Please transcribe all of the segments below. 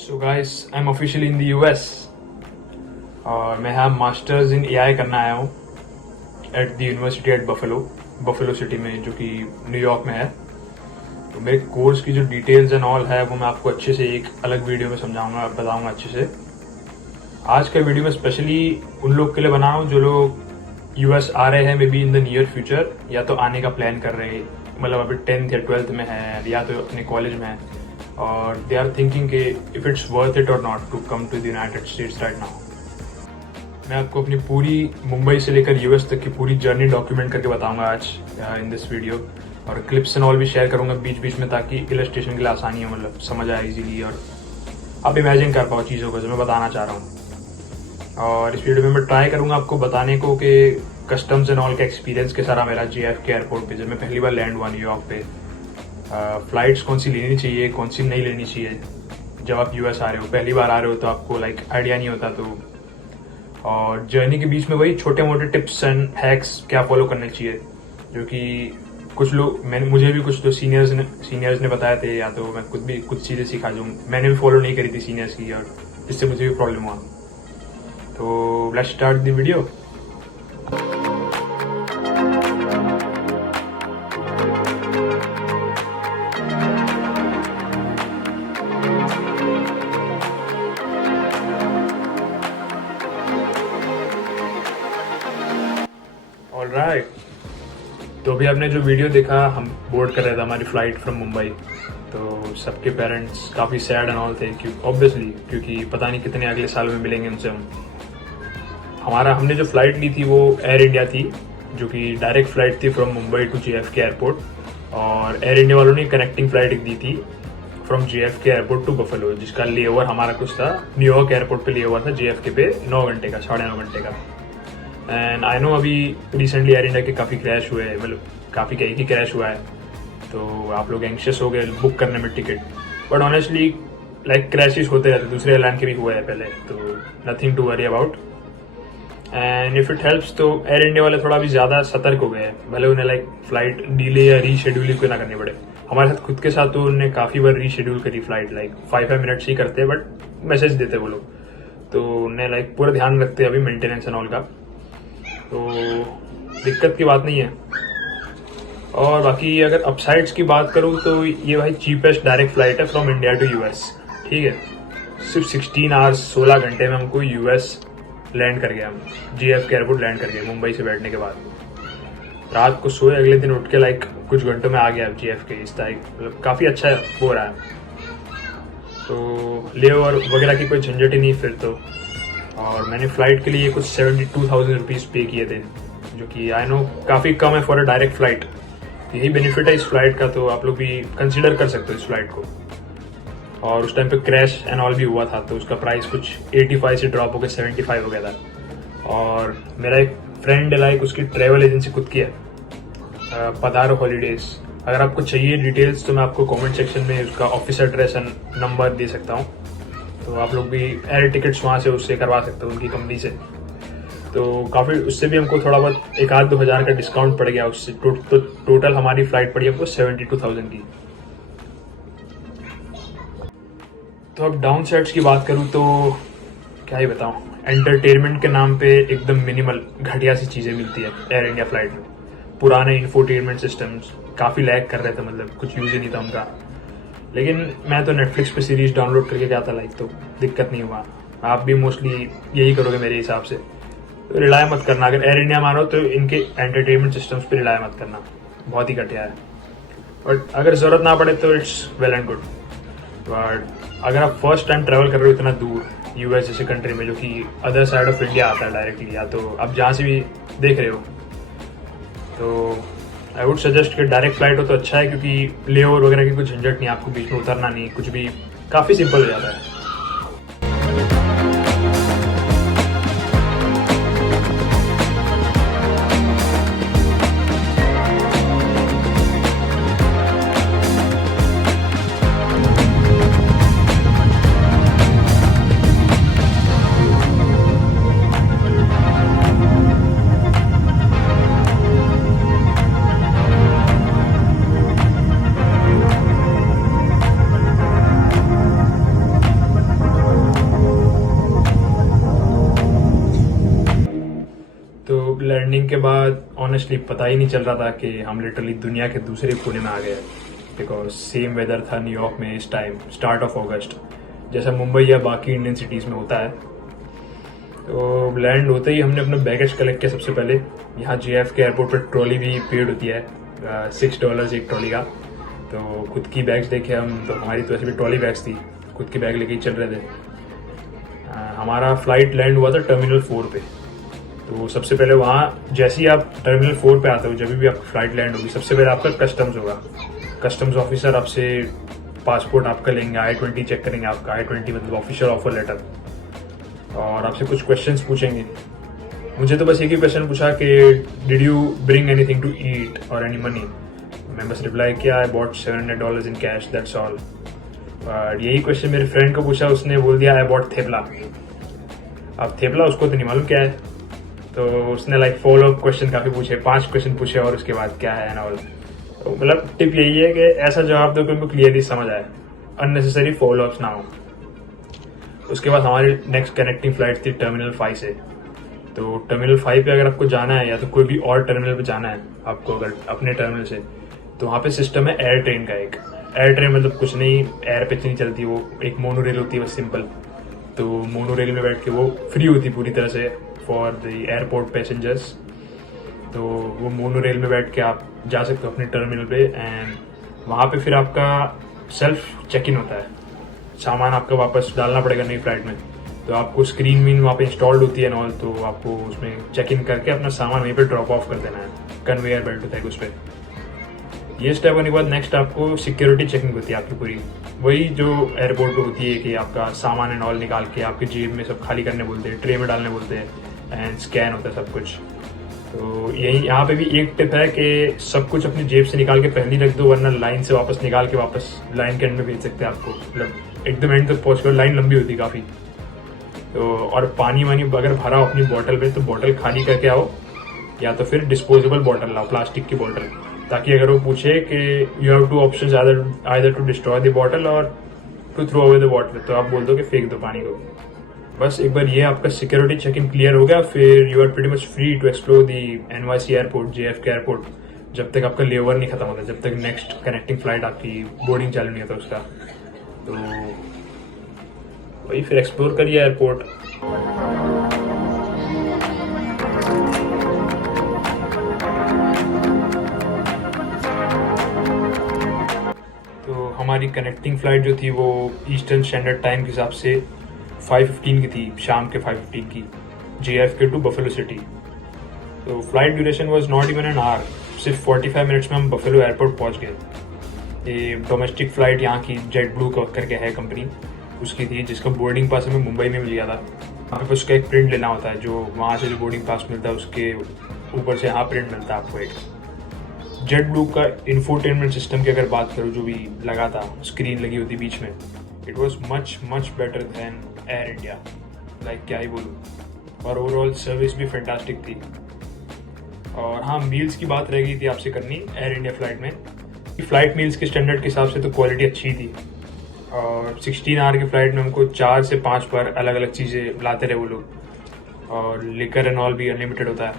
So guys I am officially in the US और मैं यहाँ मास्टर्स इन एआई करना आया हूँ at the university at Buffalo city में, जो कि न्यूयॉर्क में है। तो मेरे कोर्स की जो डिटेल्स एंड ऑल है वो मैं आपको अच्छे से एक अलग वीडियो में समझाऊंगा, बताऊंगा अच्छे से। आज का वीडियो में स्पेशली उन लोग के लिए बना हूँ जो लोग यूएस आ रहे हैं, may be in the near future, या तो आने का प्लान कर रहे हैं, मतलब अभी 10th या 12th में है या तो अपने कॉलेज में है, और दे आर थिंकिंग कि इफ इट्स वर्थ इट और not to come to the United States right now. मैं आपको अपनी पूरी मुंबई से लेकर यूएस तक की पूरी जर्नी डॉक्यूमेंट करके बताऊंगा आज इन दिस वीडियो, और क्लिप्स एंड ऑल भी शेयर करूंगा बीच बीच में, ताकि इलस्ट्रेशन के लिए आसानी हो, मतलब समझ आए इजीली और आप इमेजिन कर पाओ चीज़ों को जो मैं बताना चाह रहा हूँ। और इस वीडियो में मैं ट्राई करूंगा आपको बताने को कि कस्टम्स एंड ऑल का एक्सपीरियंस कैसा रहा मेरा JFK एयरपोर्ट पे जब मैं पहली बार लैंड हुआ न्यूयॉर्क पे। फ्लाइट्स कौन सी लेनी चाहिए, कौन सी नहीं लेनी चाहिए जब आप यूएस आ रहे हो, पहली बार आ रहे हो तो आपको आइडिया नहीं होता। तो और जर्नी के बीच में वही छोटे मोटे टिप्स एंड हैक्स क्या फॉलो करने चाहिए, जो कि कुछ लोग मुझे भी कुछ तो सीनियर्स ने बताए थे, या तो मैं खुद भी कुछ चीज़ें सीखा जो मैंने भी फॉलो नहीं करी थी सीनियर्स की, और इससे मुझे भी प्रॉब्लम हुआ। तो let's start the video. Alright, तो अभी आपने जो वीडियो देखा, हम बोर्ड कर रहे थे हमारी फ्लाइट फ्रॉम मुंबई। तो सबके पेरेंट्स काफ़ी सैड एंड ऑल थे, क्योंकि पता नहीं कितने अगले साल में मिलेंगे उनसे हम। हमने जो फ्लाइट ली थी वो एयर इंडिया थी, जो कि डायरेक्ट फ्लाइट थी from Mumbai to JFK airport, और एयर इंडिया वालों ने कनेक्टिंग फ्लाइट एक दी थी from JFK airport to Buffalo, जिसका लेओवर हमारा कुछ था न्यूयॉर्क एयरपोर्ट पे लेओवर था JFK पे 9 घंटे का, 9.5 घंटे का। एंड आई नो अभी रिसेंटली एयर इंडिया के काफ़ी क्रैश हुए हैं, मतलब काफ़ी कहीं की क्रैश हुआ है, तो आप लोग एंक्शियस हो गए बुक करने में टिकट। बट ऑनेस्टली क्रैशेस होते रहते, दूसरे एयरलाइन के भी हुए हैं पहले, तो nothing to worry about. And if it helps तो एयर इंडिया वाले थोड़ा भी ज़्यादा सतर्क हो गए हैं, भले उन्हें फ्लाइट डिले या रीशेड्यूल क्यों ना करनी पड़े। हमारे साथ खुद के साथ तो उन्होंने काफ़ी बार रीशेड्यूल करी फ्लाइट, 5 मिनट्स ही करते, बट मैसेज देते वो लोग, तो उन्हें पूरा ध्यान रखते हैं अभी मेंटेनेंस एंड ऑल का, तो दिक्कत की बात नहीं है। और बाकी अगर अपसाइड्स की बात करूँ तो ये भाई चीपेस्ट डायरेक्ट फ्लाइट है फ्रॉम इंडिया टू यूएस, ठीक है। सिर्फ 16 आवर्स 16 घंटे में हमको यूएस लैंड कर गया, हम JFK एयरपोर्ट लैंड कर गए मुंबई से बैठने के बाद। रात को सोए, अगले दिन उठ के कुछ घंटों में आ गया JFK। इस तारीख मतलब काफ़ी अच्छा हो रहा है, तो लेओवर वगैरह की कोई झंझट ही नहीं फिर तो। और मैंने फ़्लाइट के लिए कुछ 72,000 रुपीज़ पे किए थे, जो कि आई नो काफ़ी कम है फॉर अ डायरेक्ट फ़्लाइट। यही बेनिफिट है इस फ्लाइट का, तो आप लोग भी कंसिडर कर सकते हो इस फ्लाइट को। और उस टाइम पे क्रैश एंड ऑल भी हुआ था, तो उसका प्राइस कुछ 85 से ड्रॉप होकर 75 हो गया था। और मेरा एक फ्रेंड है, उसकी ट्रैवल एजेंसी खुद की है, पधारो हॉलीडेज। अगर आपको चाहिए डिटेल्स तो मैं आपको कमेंट सेक्शन में उसका ऑफिस एड्रेस एंड नंबर दे सकता हूँ, तो आप लोग भी एयर टिकट्स वहाँ से उससे करवा सकते हो, उनकी कंपनी से। तो काफ़ी उससे भी हमको थोड़ा बहुत 1-2 हज़ार का डिस्काउंट पड़ गया उससे। तो टोटल हमारी फ्लाइट पड़ी हमको 72,000 की। तो अब डाउन साइड्स की बात करूँ तो क्या ही बताऊँ, एंटरटेनमेंट के नाम पे एकदम मिनिमल घटिया सी चीज़ें मिलती है एयर इंडिया फ्लाइट में। पुराने इंफोटेनमेंट सिस्टम्स काफ़ी लैग कर रहे थे, मतलब कुछ यूज़ ही नहीं था उनका। लेकिन मैं तो नेटफ्लिक्स पे सीरीज डाउनलोड करके गया था, तो दिक्कत नहीं हुआ। आप भी मोस्टली यही करोगे मेरे हिसाब से। तो रिलाय मत करना, अगर एयर इंडिया मानो तो इनके एंटरटेनमेंट सिस्टम्स पे रिलाय मत करना, बहुत ही घटिया है। बट अगर ज़रूरत ना पड़े तो it's well and good. But अगर आप फर्स्ट टाइम ट्रैवल कर रहे हो इतना दूर यूएस जैसे कंट्री में, जो कि अदर साइड ऑफ इंडिया आता है डायरेक्टली, या तो आप जहाँ से भी देख रहे हो, तो आई वुड सजेस्ट कि डायरेक्ट फ्लाइट हो तो अच्छा है, क्योंकि लेओवर वगैरह की कुछ झंझट नहीं, आपको बीच में उतरना नहीं, कुछ भी काफ़ी सिंपल हो जाता है। लैंडिंग के बाद ऑनेस्टली पता ही नहीं चल रहा था कि हम लिटरली दुनिया के दूसरे कोने में आ गए, बिकॉज सेम वेदर था न्यूयॉर्क में इस टाइम, स्टार्ट ऑफ अगस्त, जैसा मुंबई या बाकी इंडियन सिटीज़ में होता है। तो लैंड होते ही हमने अपना बैगेज कलेक्ट किया सबसे पहले। यहाँ JFK एयरपोर्ट पर ट्रॉली भी पेड होती है, $6 एक ट्रॉली का। तो खुद की बैग्स देखे हम, तो हमारी तो ऐसे भी ट्रॉली बैग्स थी, खुद की बैग लेके ही चल रहे थे। हमारा फ्लाइट लैंड हुआ था टर्मिनल 4 पे। तो सबसे पहले वहाँ जैसे ही आप टर्मिनल 4 पे आते हो, जब भी आपकी फ्लाइट लैंड होगी, सबसे पहले आपका कस्टम्स होगा। कस्टम्स ऑफिसर आपसे पासपोर्ट आपका लेंगे, I-20 चेक करेंगे आपका, I-20 मतलब ऑफिशियल ऑफर लेटर, और आपसे कुछ क्वेश्चंस पूछेंगे। मुझे तो बस एक ही क्वेश्चन पूछा कि did you bring anything to eat और एनी मनी। मैं बस रिप्लाई किया, I bought $700 in cash, that's all. और यही क्वेश्चन मेरे फ्रेंड को पूछा, उसने बोल दिया आई बॉट थेपला। अब थेपला उसको तो नहीं मालूम क्या है, तो उसने लाइक फॉलो अप क्वेश्चन काफ़ी पूछे, 5 क्वेश्चन पूछे, और उसके बाद क्या है एंड ऑल। तो मतलब टिप यही है कि ऐसा जवाब दो कि उनको क्लियरली समझ आए, अननेसेसरी फॉलो अप्स ना हो। उसके बाद हमारी नेक्स्ट कनेक्टिंग फ्लाइट थी टर्मिनल 5 से। तो टर्मिनल 5 पे अगर आपको जाना है या तो कोई भी और टर्मिनल पे जाना है आपको, अगर अपने टर्मिनल से, तो वहाँ पे सिस्टम है एयर ट्रेन का। एक एयर ट्रेन मतलब कुछ नहीं, एयर पे नहीं चलती, वो एक मोनो रेल होती है बस सिंपल। तो मोनो रेल में बैठ के वो फ्री होती पूरी तरह से फॉर द एयरपोर्ट पैसेंजर्स। तो वो मोनो रेल में बैठ के आप जा सकते हो अपने टर्मिनल पे, एंड वहाँ पे फिर आपका सेल्फ चेक इन होता है, सामान आपका वापस डालना पड़ेगा नई फ्लाइट में। तो आपको स्क्रीन वीन वहाँ पे इंस्टॉल्ड होती है नॉल, तो आपको उसमें चेक इन करके अपना सामान वहीं पे ड्रॉप ऑफ कर देना है, कन्वेयर बेल्ट होता है उस पर। ये स्टेप होने के बाद नेक्स्ट आपको सिक्योरिटी चेकिंग होती है आपकी पूरी, वही जो एयरपोर्ट पे होती है कि आपका सामान एंड ऑल निकाल के आपके जेब में सब खाली करने बोलते हैं, ट्रे में डालने बोलते हैं, एंड स्कैन होता है सब कुछ। तो यही यहाँ पे भी एक टिप है कि सब कुछ अपनी जेब से निकाल के पहले ही रख दो, वरना लाइन से वापस निकाल के वापस लाइन के एंड में भेज सकते हैं आपको, मतलब एकदम एंड तक पहुँच कर। लाइन लंबी होती है काफ़ी। तो और पानी वानी अगर भरा हो अपनी बॉटल में, तो बॉटल खाली करके आओ, या तो फिर डिस्पोजेबल बॉटल लाओ, प्लास्टिक की बॉटल, ताकि अगर वो पूछे कि you have 2 options, either to destroy the bottle or to throw away the bottle, तो आप बोल दो कि फेंक दो पानी को। बस एक बार ये आपका सिक्योरिटी चेक इन क्लियर हो गया, फिर you are pretty much free to explore the NYC airport, JFK airport, जब तक आपका लेओवर नहीं खत्म होता, जब तक नेक्स्ट कनेक्टिंग फ्लाइट आपकी बोर्डिंग चालू नहीं होता उसका। तो वही फिर एक्सप्लोर करिए एयरपोर्ट। तो हमारी कनेक्टिंग फ्लाइट जो थी वो ईस्टर्न स्टैंडर्ड टाइम के हिसाब से 5:15 की थी, शाम के 5:15 की, JFK टू बफेलो सिटी। तो flight duration was not even an hour, सिर्फ 45 मिनट्स में हम बफेलो एयरपोर्ट पहुंच गए। ये डोमेस्टिक फ्लाइट यहाँ की जेट ब्लू करके है कंपनी, उसकी थी, जिसका बोर्डिंग पास हमें मुंबई में मिल गया था। वहाँ पे उसका एक प्रिंट लेना होता है, जो वहाँ से जो बोर्डिंग पास मिलता है उसके ऊपर से यहाँ प्रिंट मिलता है आपको एक। जेट ब्लू का इंफोटेनमेंट सिस्टम की अगर बात करूँ, जो भी लगा था, स्क्रीन लगी होती बीच में, it was much better than air India, like क्या ही बोलूँ। और ओवरऑल सर्विस भी फैंटास्टिक थी। और हाँ, मील्स की बात रह गई थी आपसे करनी एयर इंडिया फ्लाइट में। फ्लाइट मील्स के स्टैंडर्ड के हिसाब से तो क्वालिटी अच्छी थी, और 16 आवर की फ्लाइट में हमको 4 से 5 बार अलग अलग चीज़ें लाते रहे वो लोग, और लिकर एंड ऑल भी अनलिमिटेड होता है।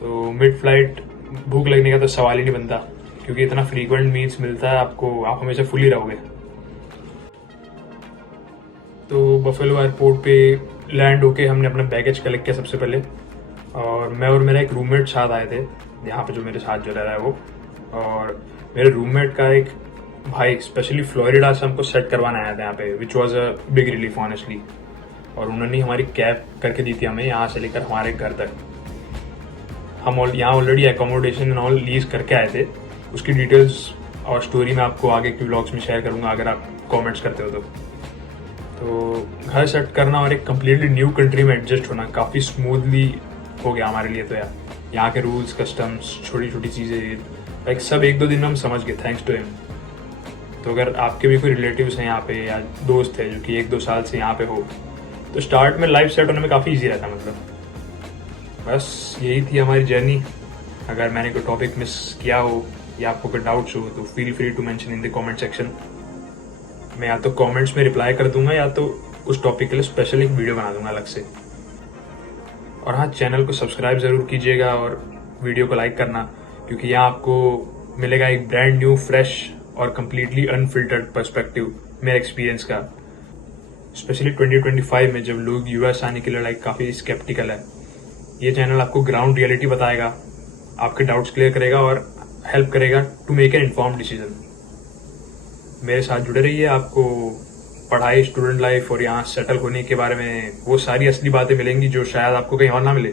तो मिड फ्लाइट भूख लगने का तो सवाल ही नहीं बनता, क्योंकि इतना फ्रीक्वेंट मील्स मिलता है आपको, आप हमेशा फुल ही रहोगे। तो बफेलो एयरपोर्ट पे लैंड होके हमने अपना बैगेज कलेक्ट किया सबसे पहले, और मैं और मेरा एक रूममेट साथ आए थे यहाँ पे, जो मेरे साथ जो रह रहा है वो। और मेरे रूममेट का एक भाई स्पेशली फ्लोरिडा से हमको सेट करवाना आया था यहाँ पे, which was a big relief honestly. और उन्होंने हमारी कैब करके दी थी हमें, यहाँ से लेकर हमारे घर तक। हम यहाँ already accommodation and all lease करके आए थे। उसकी डिटेल्स और स्टोरी मैं आपको आगे के व्लॉग्स में शेयर करूँगा, अगर आप कमेंट्स करते हो तो घर सेट करना और एक कम्प्लीटली न्यू कंट्री में एडजस्ट होना काफ़ी स्मूथली हो गया हमारे लिए। तो यार यहाँ के रूल्स, कस्टम्स, छोटी छोटी चीज़ें, लाइक सब 1-2 दिन में हम समझ गए, थैंक्स टू हिम। तो अगर आपके भी कोई रिलेटिव्स हैं यहाँ पे या दोस्त है जो कि 1-2 साल से यहाँ पे हो, तो स्टार्ट में लाइफ सेट होने में काफ़ी ईजी रहता। मतलब बस यही थी हमारी जर्नी। अगर मैंने कोई टॉपिक मिस किया हो या आपको कोई डाउट्स हो, तो feel free to mention in the comment section. मैं या तो कमेंट्स में रिप्लाई कर दूंगा, या तो उस टॉपिक के लिए स्पेशल एक वीडियो बना दूंगा अलग से। और हाँ, चैनल को सब्सक्राइब ज़रूर कीजिएगा और वीडियो को लाइक करना, क्योंकि यहाँ आपको मिलेगा एक ब्रांड न्यू, फ्रेश और कम्प्लीटली अनफिल्टर्ड पर्सपेक्टिव मेरे एक्सपीरियंस का। स्पेशली 2025 में जब लोग यूएस आने के लिए काफ़ी स्केप्टिकल है, ये चैनल आपको ग्राउंड रियलिटी बताएगा, आपके डाउट्स क्लियर करेगा और हेल्प करेगा to make an informed decision. मेरे साथ जुड़े रहिए। आपको पढ़ाई, स्टूडेंट लाइफ और यहाँ सेटल होने के बारे में वो सारी असली बातें मिलेंगी जो शायद आपको कहीं और ना मिले।